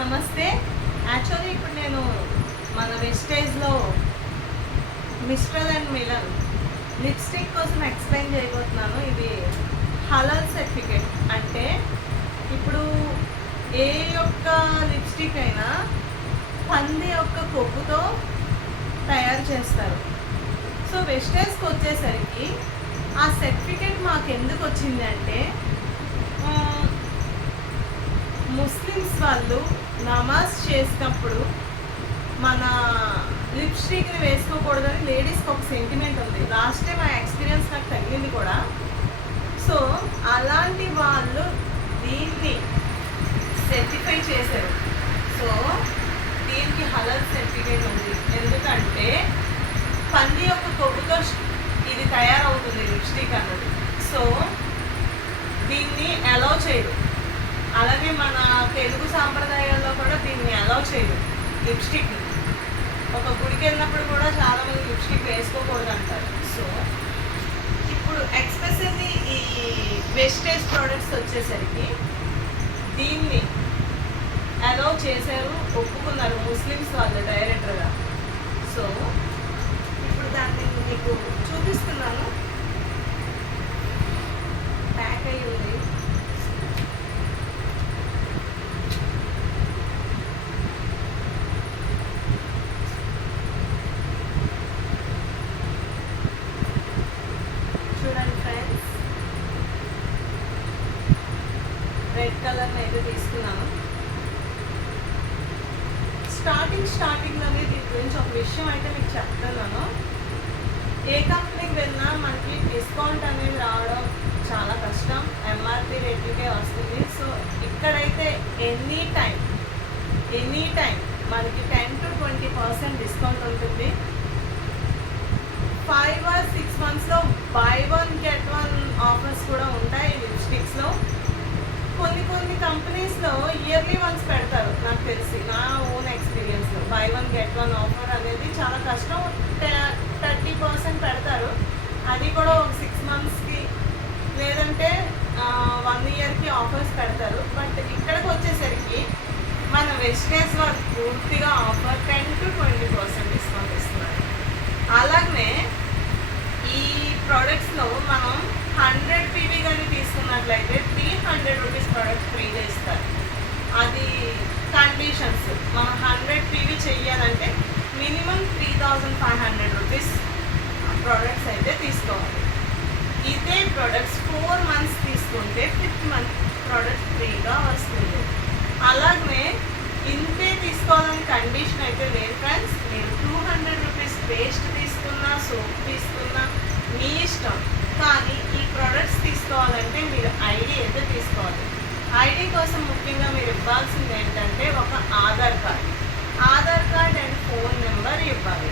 నమస్తే. యాక్చువల్లీ ఇప్పుడు నేను మన వెస్టేజ్లో మిస్టర్ అండ్ మిలన్ లిప్స్టిక్ కోసం ఎక్స్ప్లెయిన్ చేయబోతున్నాను. ఇది హలాల్ సర్టిఫికేట్ అంటే ఇప్పుడు ఏ యొక్క లిప్స్టిక్ అయినా పంది యొక్క కొవ్వుతో తయారు చేస్తారు. సో వెస్టేజ్కి వచ్చేసరికి ఆ సర్టిఫికేట్ మాకు ఎందుకు వచ్చింది అంటే ముస్లిమ్స్ వాళ్ళు నమాజ్ చేసినప్పుడు మన లిప్స్టిక్ని వేసుకోకూడదని లేడీస్కి ఒక సెంటిమెంట్ ఉంది. లాస్ట్ టైం ఆ ఎక్స్పీరియన్స్ నాకు తగిలింది కూడా. సో అలాంటి వాళ్ళు దీన్ని సర్టిఫై చేశారు. సో దీనికి హలాల్ సర్టిఫికేట్ ఉంది. ఎందుకంటే పంది యొక్క కొవ్వుతో ఇది తయారవుతుంది లిప్స్టిక్ అన్నది. సో దీన్ని అలౌ చేయరు. అలాగే మన తెలుగు సాంప్రదాయాల్లో కూడా దీన్ని అలౌ చేయరు. లిప్స్టిక్ని ఒక గుడికి వెళ్ళినప్పుడు కూడా చాలామంది లిప్స్టిక్ వేసుకోకూడదు అంటారు. సో ఇప్పుడు ఎక్స్పెషల్లీ ఈ వెస్టేజ్ ప్రోడక్ట్స్ వచ్చేసరికి దీన్ని అలౌ చేశారు, ఒప్పుకున్నారు ముస్లిమ్స్ వాళ్ళు డైరెక్టర్గా. సో ఇప్పుడు దాన్ని మీకు చూపిస్తున్నాను. ప్యాక్ అయ్యి ఉంది. చూడండి ఫ్రెండ్స్, రెడ్ కలర్ని అయితే తీసుకున్నాను. స్టార్టింగ్లోనే దీని గురించి ఒక విషయం అయితే మీకు చెప్తున్నాను. ఏ కంపెనీకి వెళ్ళినా మనకి డిస్కౌంట్ అనేది రావడం చాలా కష్టం. ఎంఆర్పి రేట్లకే వస్తుంది. సో ఇక్కడైతే ఎనీ టైం మనకి 10 to 20% డిస్కౌంట్ ఉంటుంది. 5 or 6 monthsలో buy one get one offers కూడా ఉంటాయి లిప్స్టిక్స్లో. కొన్ని కంపెనీస్లో ఇయర్లీ వన్స్ పెడతారు. నాకు తెలిసి నా ఓన్ ఎక్స్పీరియన్స్లో buy one get one offer అనేది చాలా కష్టం. 30% పెడతారు. అది కూడా ఒక 6 monthsకి లేదంటే 1 yearకి ఆఫర్స్ పెడతారు. బట్ ఇక్కడికి వచ్చేసరికి మన వెస్టేజ్ వాళ్ళు పూర్తిగా ఆఫర్ 10 to 20% డిస్కౌంట్ ఇస్తున్నారు. అలాగనే ఈ ప్రోడక్ట్స్లో మనం 100 PV కానీ తీసుకున్నట్లయితే 300 రూపీస్ ప్రోడక్ట్ ఫ్రీగా ఇస్తారు. అది కండిషన్స్. మనం 100 PV చెయ్యాలంటే మినిమం 3500 రూపీస్ ప్రోడక్ట్స్ అయితే తీసుకోవాలి. ఇదే ప్రోడక్ట్స్ 4 months తీసుకుంటే 5th month ప్రోడక్ట్ ఫ్రీగా వస్తుంది. అలాగే ఇంతే తీసుకోవాలని కండిషన్ అయితే లేదు ఫ్రెండ్స్. మీరు 200 రూపీస్ పేస్ట్ తీసుకున్నా, సోప్ తీసుకున్నా మీ ఇష్టం. కానీ ఈ ప్రోడక్ట్స్ తీసుకోవాలంటే మీరు ఐడి అయితే తీసుకోవాలి. ఐడి కోసం ముఖ్యంగా మీరు ఇవ్వాల్సింది ఏంటంటే ఒక Aadhaar card and phone number ఇవ్వాలి.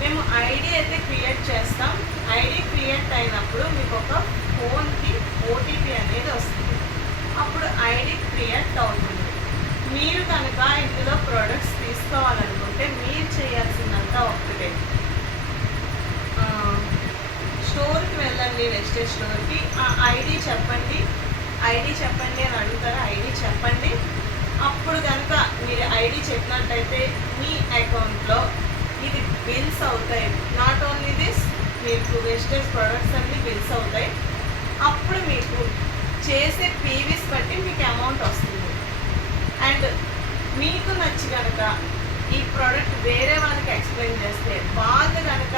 మేము ఐడి అయితే క్రియేట్ చేస్తాం. ఐడి క్రియేట్ అయినప్పుడు మీకు ఒక ఫోన్కి OTP అనేది వస్తుంది. అప్పుడు ఐడి క్రియేట్ అవుతుంది. మీరు కనుక ఇందులో ప్రోడక్ట్స్ తీసుకోవాలనుకుంటే మీరు చేయాల్సిందంతా ఒక్కటే. స్టోర్కి వెళ్ళండి, వెస్టేజ్ స్టోర్కి. ఆ ఐడి చెప్పండి అని అడుగుతారు. ఐడి చెప్పండి. అప్పుడు కనుక మీరు ఐడి చెప్పినట్టయితే మీ అకౌంట్లో ఇది బిల్స్ అవుతాయి. నాట్ ఓన్లీ దిస్, మీకు వెస్టేజ్ ప్రోడక్ట్స్ అన్ని బిల్స్ అవుతాయి. అప్పుడు మీకు చేసే పీవీస్ బట్టి మీకు అమౌంట్ వస్తుంది. అండ్ మీకు నచ్చి కనుక ఈ ప్రోడక్ట్ వేరే వాళ్ళకి ఎక్స్ప్లెయిన్ చేస్తే వాళ్ళు కనుక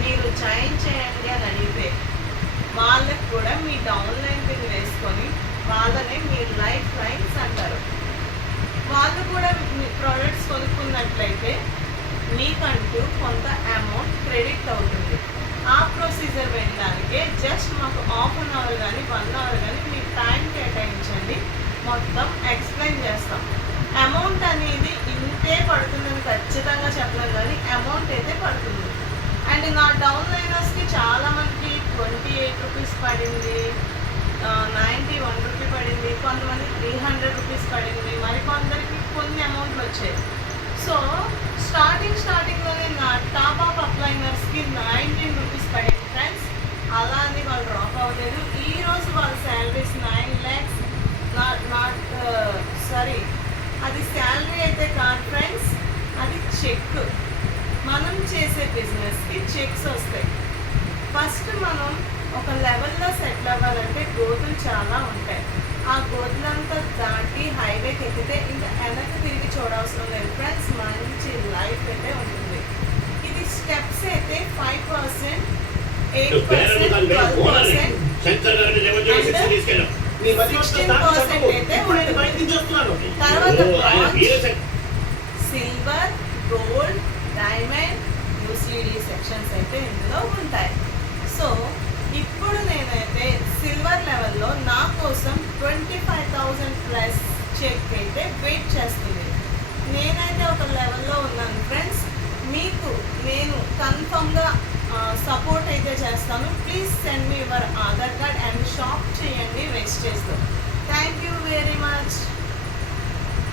మీరు జాయిన్ చేయండి అని అడిగితే వాళ్ళకి కూడా మీ డౌన్లైన్ పిన్ వేసుకొని వాళ్ళనే మీ లైఫ్ లైన్స్ అంటారు. వాళ్ళు కూడా మీ ప్రోడక్ట్స్ కొనుక్కున్నట్లయితే మీకంటూ కొంత అమౌంట్ క్రెడిట్ అవుతుంది. ఆ ప్రొసీజర్ వెళ్ళడానికే జస్ట్ మాకు 1/2 hour కానీ 1 hour కానీ మీకు టైం కేటాయించండి. మొత్తం ఎక్స్ప్లెయిన్ చేస్తాం. అమౌంట్ అనేది ఇంతే పడుతుందని ఖచ్చితంగా చెప్పలేం, కానీ అమౌంట్ అయితే పడుతుంది. అండ్ నా డౌన్లైనర్స్కి చాలామందికి 28 రూపీస్ పడింది, 91 రూపీ పడింది, కొంతమంది 300 రూపీస్ పడింది, మరికొందరికి కొన్ని అమౌంట్లు వచ్చాయి. సో స్టార్టింగ్లోనే నా టాప్ అప్ అప్లైనర్స్కి 19 రూపీస్ పడింది ఫ్రెండ్స్. అలా అని వాళ్ళు డ్రాప్ అవ్వలేదు. ఈరోజు వాళ్ళ శాలరీస్ 9 lakhs, నాట్ సారీ, అది చెక్, మనం చేసే బిజినెస్కి చెక్స్ వస్తాయి. ఫస్ట్ మనం ఒక లెవెల్లో సెటిల్ అవ్వాలంటే గోతులు చాలా ఉంటాయి. ఆ గోతులంతా దాటి హైవేకి ఎక్కితే ఇంకా వెనక్కి తిరిగి చూడవసరం లేదు ఫ్రెండ్స్. మంచి లైఫ్ అయితే ఉంటుంది. ఇది స్టెప్స్ అయితే 5%, 8%, 12% మీ మధ్య 16% అయితే ఉంటుంది. తర్వాత silver, gold, diamond, UCD sections అయితే ఇందులో ఉంటాయి. సో ఇప్పుడు నేనైతే సిల్వర్ లెవెల్లో నా కోసం 25,000 ప్లస్ చెక్ అయితే వెయిట్ చేస్తుంది. నేనైతే ఒక లెవెల్లో ఉన్నాను ఫ్రెండ్స్. మీకు నేను కన్ఫర్మ్గా సపోర్ట్ అయితే చేస్తాను. Please send me your Aadhaar card and shop చేయండి వేస్టేజ్లో. థ్యాంక్